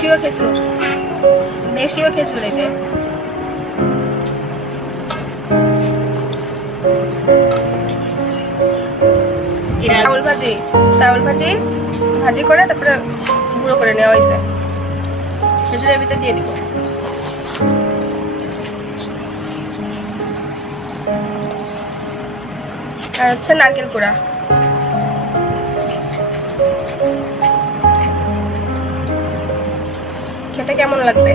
দেশীয় খেজুর, দেশীয় খেজুর। এই যে চাউল ভাজি, চাউল ভাজি ভাজি করে তারপরে গুঁড়ো করে নেওয়া হয়েছে, খেজুরের ভিতরে দিয়ে দিব। আর হচ্ছে নারকেল কুড়া। খেতে কেমন লাগবে?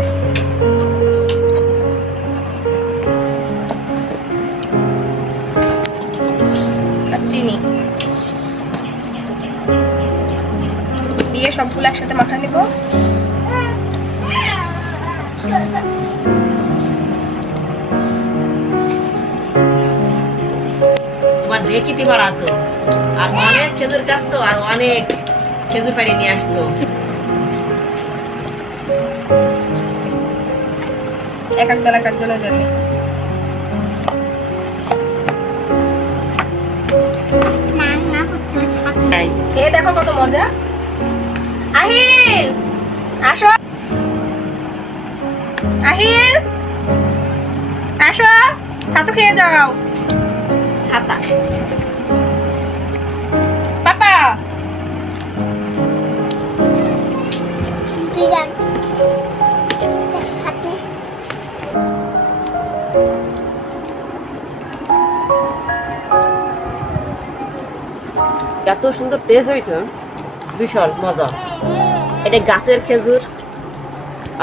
আর চিনি দিয়ে সবগুলো একসাথে মাখা নিব। তোমার ঢেকিতে বাড়াতো আর অনেক খেজুর গাছ তো, আর অনেক খেজুর পাড়ি নিয়ে আসতো। এক এক এলাকার জন্য জানি। খেয়ে দেখো কত মজা। আহিল আসো, আহিল আসো, ছাতু খেয়ে যাও। ছাতা পাপা এত সুন্দর টেস্ট হয়েছে, বিশাল মজা। এটা গাছের খেজুর,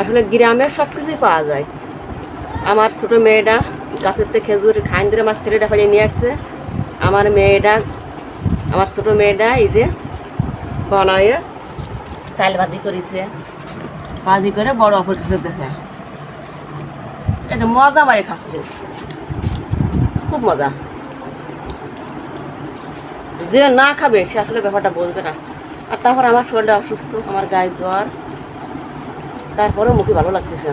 আসলে গ্রামের সব কিছুই পাওয়া যায়। আমার ছোট মেয়েটা গাছের থেকে খেজুর খাইন ধরে আমার ছেলেটা ফেলে নিয়ে আসছে। আমার মেয়েটা, আমার ছোট মেয়েটা এই যে বনায়ে চাল ভাজি করেছে, ভাজি করে বড় অপর কিছু দেখে এই যে মজা মারে খাচ্ছে, খুব মজা। যে না খাবে সে আসলে ব্যাপারটা বলবে না। আর তারপর আমার শরীরটা অসুস্থ, আমার গায়ে জ্বর, তারপরেও মুখে ভালো লাগতেছে।